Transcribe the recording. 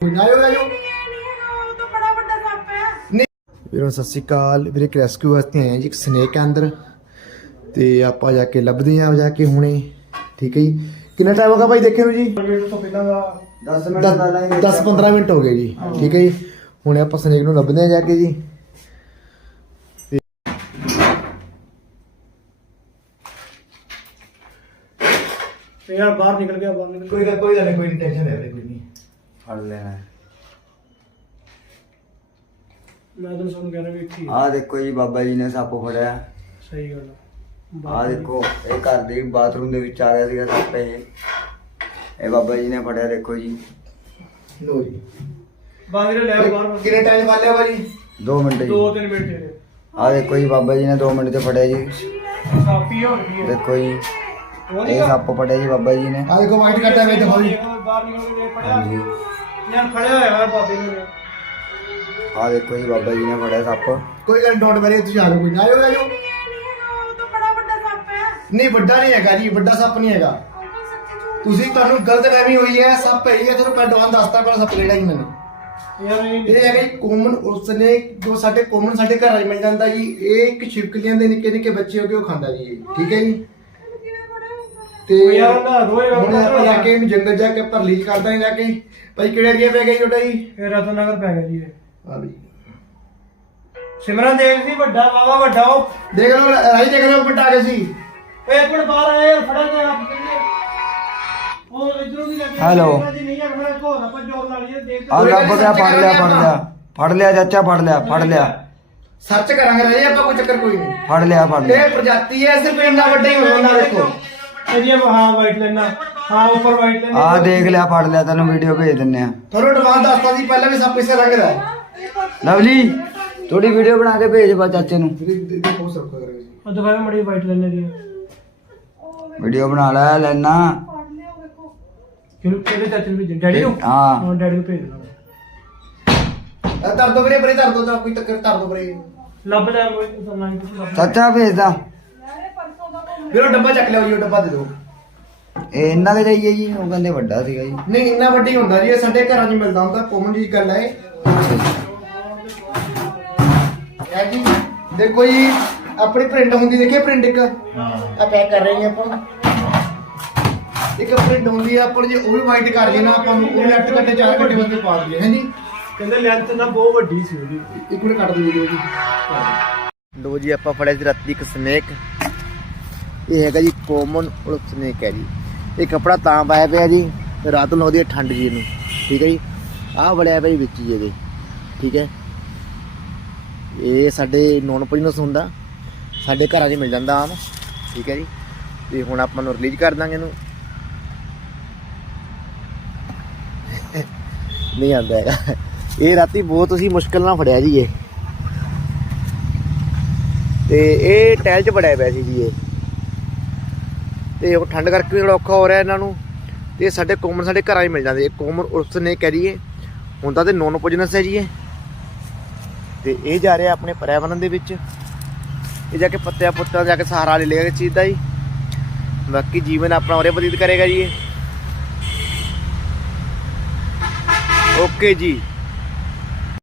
ਆਇਓ ਆਇਓ ਉਹ ਤਾਂ ਬੜਾ ਵੱਡਾ ਸੱਪ ਹੈ ਵੀਰੋ ਸਤਿ ਸ਼੍ਰੀ ਅਕਾਲ। ਵੀਰੇ ਇੱਕ ਰੈਸਕਿਊ ਵਾਸਤੇ ਆਏ ਹਾਂ ਜੀ ਇੱਕ ਸਨੇਕ ਹੈ ਅੰਦਰ। ਤੇ ਆਪਾਂ ਜਾ ਕੇ ਲੱਭਦੇ ਹਾਂ ਜਾ ਕੇ ਹੁਣੇ। ਠੀਕ ਹੈ ਜੀ? ਕਿੰਨਾ ਟਾਈਮ ਹੋ ਗਿਆ ਭਾਈ ਦੇਖੇ ਨੂੰ ਜੀ? ਗੇਟ ਤੋਂ ਪਹਿਲਾਂ ਦਾ 10 ਮਿੰਟ ਹੀ 10 15 ਮਿੰਟ ਹੋ ਗਏ ਜੀ। ਠੀਕ ਹੈ ਜੀ? ਹੁਣੇ ਆਪਾਂ ਸਨੇਕ ਨੂੰ ਲੱਭਦੇ ਹਾਂ ਜਾ ਕੇ ਜੀ। ਤੇ ਯਾਰ ਬਾਹਰ ਨਿਕਲ ਗਿਆ ਬਾਹਰ ਨਿਕਲ ਕੋਈ ਗੱਲ ਕੋਈ ਗੱਲ ਨਹੀਂ ਕੋਈ ਟੈਨਸ਼ਨ ਨਹੀਂ ਕੋਈ ਨਹੀਂ। ਫੜ ਲੈਣਾ। ਮੈਂ ਕਹਿਣਾ ਵੀ ਆ ਦੇਖੋ ਜੀ ਬਾਬਾ ਜੀ ਨੇ ਸੱਪ ਫੜਿਆ। ਸਹੀ ਗੱਲ ਆ। ਦੇਖੋ ਇਹ ਘਰ ਦੇ ਬਾਥਰੂਮ ਦੇ ਵਿੱਚ ਆ ਗਿਆ ਸੀਗਾ ਸੱਪ ਇਹ। ਇਹ ਬਾਬਾ ਜੀ ਨੇ ਫੜਿਆ ਦੇਖੋ ਜੀ। ਲੋ ਜੀ। ਬਾਹਰ ਲੈ ਬਾਹਰ ਕਿੰਨੇ ਟਾਈਮ ਵਾਲਿਆ ਭਾਜੀ 2 ਮਿੰਟ ਜੀ। ਦੋ ਤਿੰਨ ਮਿੰਟ ਦੇ ਆ ਦੇਖੋ ਜੀ ਬਾਬਾ ਜੀ ਨੇ 2 ਮਿੰਟ ਤੇ ਫੜਿਆ ਜੀ। ਸਾਪੀ ਹੈ। ਦੇਖੋ ਜੀ ਇਹ ਸੱਪ ਫੜਿਆ ਜੀ ਬਾਬਾ ਜੀ ਨੇ। ਆ ਦੇਖੋ ਵਾਈਟ ਕੱਟਾ ਵਿੱਚ ਦਿਖਾਓ ਜੀ। ਬਾਹਰ ਨਿਕਲ ਕੇ ਫੜਿਆ ਹਾਂਜੀ ਯਾਰ ਫੜਿਆ ਹੋਇਆ ਹੈ ਬਾਬੇ ਨੇ। ਆ ਦੇਖੋ ਜੀ ਬਾਬਾ ਜੀ ਨੇ ਫੜਿਆ ਸੱਪ। ਕੋਈ ਗੱਲ ਡੋਂਟ ਵਰੀ ਤੁਸੀਂ ਆ ਜਾਓ ਕੋਈ ਨਾ ਆਇਓ ਆਇਓ। ਉਹ ਤਾਂ ਬੜਾ ਵੱਡਾ ਸੱਪ ਹੈ। ਨਹੀਂ ਵੱਡਾ ਨਹੀਂ ਹੈਗਾ ਜੀ ਵੱਡਾ ਸੱਪ ਨਹੀਂ ਹੈਗਾ। ਸੱਚੀ ਝੂਠ ਤੁਸੀਂ ਤੁਹਾਨੂੰ ਗਲਤ ਫਹਿਮੀ ਹੋਈ ਹੈ ਸੱਪ ਹੈ ਇਹ ਤੁਹਾਨੂੰ ਪੈਡਵਾਨ ਦੱਸਤਾ ਪਰ ਸੱਪ ਕਿਹੜਾ ਹੀ ਮੈਨੂੰ। ਯਾਰ ਇਹ ਇਹ ਹੈਗਾ ਜੀ ਕੋਮਨ ਉਸ ਨੇ ਜੋ ਸਾਡੇ ਕੋਮਨ ਸਾਡੇ ਘਰਾਂ 'ਚ ਮਿਲ ਜਾਂਦਾ ਜੀ ਇਹ ਇੱਕ ਛਿਪਕਲੀਆਂ ਦੇ ਨਿੱਕੇ ਨਿੱਕੇ ਬੱਚੇ ਹੋ ਕੇ ਉਹ ਖਾਂਦਾ ਜੀ ਇਹ, ਠੀਕ ਹੈ ਜੀ? ਤੇ ਉਹ ਯਾਰ ਉਹਦਾ ਰੋਏ ਹੁਣ ਆਪਾਂ ਜਾ ਕੇ ਜੰਗਲ ਜਾ ਕੇ ਆਪਾਂ ਰਿਲੀਜ਼ ਕਰਦਾ ਹਾਂ ਜਾ ਕੇ। ਭਾਈ ਕਿਹੜੇ ਏਰੀਆ ਪੈ ਗਿਆ ਜੀ ਤੁਹਾਡਾ ਜੀ? ਇਹ ਰਤਨ ਨਗਰ ਪੈ ਗਿਆ ਜੀ ਇਹ। ਆ ਵੀ ਸਿਮਰਨ ਦੇਵ ਸੀ ਵੱਡਾ ਬਾਬਾ ਵੱਡਾ ਉਹ। ਦੇਖ ਲਓ ਰਾਈ ਦੇਖ ਲਓ ਵੱਡਾ ਆ ਗਿਆ ਸੀ। ਓਏ ਇੱਕ ਮਿੰਟ ਬਾਹਰ ਆਇਆ ਯਾਰ ਫੜਾ ਗਿਆ। ਆਪ ਕਹਿੰਦੇ ਉਹ ਇਧਰੋਂ ਦੀ ਲੱਗੇ। ਹੈਲੋ। ਨਹੀਂ ਆ ਖੜਾ ਕੋਲ ਆਪਾਂ ਜੋਰ ਨਾਲ ਇਹ ਦੇਖ। ਆ ਲੱਭ ਗਿਆ ਫੜ ਲਿਆ ਫੜ ਲਿਆ। ਫੜ ਲਿਆ ਚਾਚਾ ਫੜ ਲਿਆ ਫੜ ਲਿਆ। ਸਰਚ ਕਰਾਂਗੇ ਰਾਈ ਆਪਾਂ ਕੋਈ ਚੱਕਰ ਕੋਈ ਨਹੀਂ। ਫੜ ਲਿਆ ਫੜ ਲਿਆ। ਇਹ ਪ੍ਰਜਾਤੀ ਹੈ ਸਿਰਫ ਇੰਨਾ ਵੱਡਾ ਹੀ ਹੋਣਾ ਦੇਖੋ ਇਹਦੀਆਂ ਹਾਂ ਵਾਈਟ ਲੈਣਾ ਹਾਂ। ਉੱਪਰ ਵਾਈਟ ਲੈਣਾ ਆ ਦੇਖ ਲਿਆ ਫੜ ਲਿਆ ਤੈਨੂੰ ਵੀਡੀਓ ਭੇਜ ਦਿੰਨੇ ਆ ਤੁਹਾਨੂੰ ਐਡਵਾਂਸ ਦੱਸਤਾ ਸੀ ਪਹਿਲਾਂ ਵੀ ਸੱਪ ਇਸੇ ਰੰਗ ਦਾ ਹੈ ਲਵਲੀ ਥੋੜੀ ਵੀਡੀਓ ਬਣਾ ਕੇ ਭੇਜ ਬਾ ਚਾਚੇ ਨੂੰ। ਦੇਖੋ ਸਭ ਕਰਾਂਗੇ ਜੀ। ਉਹ ਦਿਖਾਓ ਮੜੀ ਵਾਈਟ ਲੈਣੇ ਦੀ ਵੀਡੀਓ ਬਣਾ ਲੈ ਲੈਣਾ ਕਿਹਨੂੰ ਕਿਹਦੇ ਚਾਚੇ ਨੂੰ ਭੇਜਣ? ਡੈਡੀ ਨੂੰ? ਹਾਂ। ਹਾਂ ਡੈਡੀ ਨੂੰ ਭੇਜ ਦੇਣਾ ਧਰ ਦੋ ਵੀਰੇ ਪਰੇ ਧਰ ਦੋ ਤਾਂ ਕੋਈ ਟੱਕਰ ਧਰ ਦੋ ਵੀਰੇ। ਲੱਭ ਲੈ ਕੋਈ ਤੁਹਾਨੂੰ ਨਹੀਂ ਕੁਝ ਲੱਭ ਚਾਚਾ ਭੇਜਦਾ। ਵੀਰੋ ਡੱਬਾ ਚੱਕ ਲਿਓ ਜੀ ਉਹ ਡੱਬਾ ਦੇ ਦਿਓ। ਇਹ ਇਹਨਾਂ ਦੇ ਜਾਈਏ ਜੀ ਉਹ ਕਹਿੰਦੇ ਵੱਡਾ ਸੀਗਾ ਜੀ। ਨਹੀਂ ਇੰਨਾ ਵੱਡੀ ਹੁੰਦਾ ਜੀ ਇਹ ਸਾਡੇ ਘਰਾਂ 'ਚ ਮਿਲਦਾ ਹੁੰਦਾ ਕੋਮਨ ਜੀ ਗੱਲ ਹੈ ਇਹ। ਜੀ ਦੇਖੋ ਜੀ ਆਪਣੀ ਪ੍ਰਿੰਟ ਹੁੰਦੀ ਦੇਖਿਆ ਪ੍ਰਿੰਟ ਇੱਕ। ਆ ਪੈਕ ਕਰ ਰਹੇ ਹਾਂ ਆਪਾਂ। ਇੱਕ ਪ੍ਰਿੰਟ ਹੁੰਦੀ ਆ ਆਪਾਂ ਜੇ ਉਹ ਵੀ ਵਾਈਟ ਕਰ ਜੇ ਨਾ ਆਪਾਂ ਨੂੰ ਉਹ 8 ਘੰਟੇ 4 ਘੰਟੇ ਵਾਸਤੇ ਪਾ ਦਈਏ ਹੈ ਜੀ। ਕਹਿੰਦੇ ਲੈਂਥ ਨਾ ਬਹੁਤ ਵੱਡੀ ਸੀ ਉਹਦੀ। ਇੱਕ ਮਿੰਟ ਕੱਟ ਦਿਓ ਜੀ ਲੋ ਜੀ। ਆਪਾਂ ਫੜਿਆ ਸੀ ਰਾਤੀ ਇੱਕ ਸਨੇਕ ਇਹ ਹੈਗਾ ਜੀ ਕੋਮਨ ਉਲਫ ਸਨੇਕ ਹੈ ਜੀ। ਇਹ ਕਪੜਾ ਤਾਂ ਪਾਇਆ ਪਿਆ ਜੀ, ਰਾਤ ਨੂੰ ਲੱਗਦੀ ਠੰਡ ਜੀ ਇਹਨੂੰ ਠੀਕ ਹੈ ਜੀ? ਆਹ ਵੜਿਆ ਪਿਆ ਜੀ ਵਿੱਚ ਜੀ ਇਹਦੇ। ਠੀਕ ਹੈ? ਇਹ ਸਾਡੇ ਨੌਨ ਪੋਜਨਸ ਹੁੰਦਾ ਸਾਡੇ ਘਰਾਂ 'ਚ ਮਿਲ ਜਾਂਦਾ ਆਮ। ਠੀਕ ਹੈ ਜੀ? ਤੇ ਹੁਣ ਆਪਾਂ ਨੂੰ ਰਿਲੀਜ਼ ਕਰ ਦਾਂਗੇ ਇਹਨੂੰ। ਨਹੀਂ ਆਉਂਦਾ ਹੈਗਾ। ਇਹ ਰਾਤੀ ਬਹੁਤ ਅਸੀਂ ਮੁਸ਼ਕਲ ਨਾਲ ਫੜਿਆ ਜੀ ਇਹ। ਤੇ ਇਹ ਟੈਲ 'ਚ ਬੜਿਆ ਪਿਆ ਸੀ ਜੀ ਇਹ। ਤੇ ਉਹ ਠੰਡ ਕਰਕੇ ਵੀ ਥੋੜਾ ਔਖਾ ਹੋ ਰਿਹਾ ਇਹਨਾਂ ਨੂੰ। ਤੇ ਸਾਡੇ ਕੋਮਨ ਸਾਡੇ ਘਰਾਂ 'ਚ ਮਿਲ ਜਾਂਦੇ ਇਹ ਕੋਮਨ ਉਰਫ ਨੇ ਕਹਿ ਲਈਏ ਹੁੰਦਾ ਤੇ ਨੋਨ ਪੋਜਨਸ ਹੈ ਜੀ ਇਹ। ਤੇ ਇਹ ਜਾ ਰਿਹਾ ਆਪਣੇ ਪਰਿਆਵਰਨ ਦੇ ਵਿੱਚ। ਇਹ ਜਾ ਕੇ ਪੱਤਿਆਂ ਪੁੱਤਾਂ ਜਾ ਕੇ ਸਹਾਰਾ ਲੈ ਲੇਗਾ ਇਸ ਚੀਜ਼ ਦਾ ਜੀ। ਬਾਕੀ ਜੀਵਨ ਆਪਣਾ ਉਰੇ ਬਤੀਤ ਕਰੇਗਾ ਜੀ ਇਹ। ਓਕੇ ਜੀ।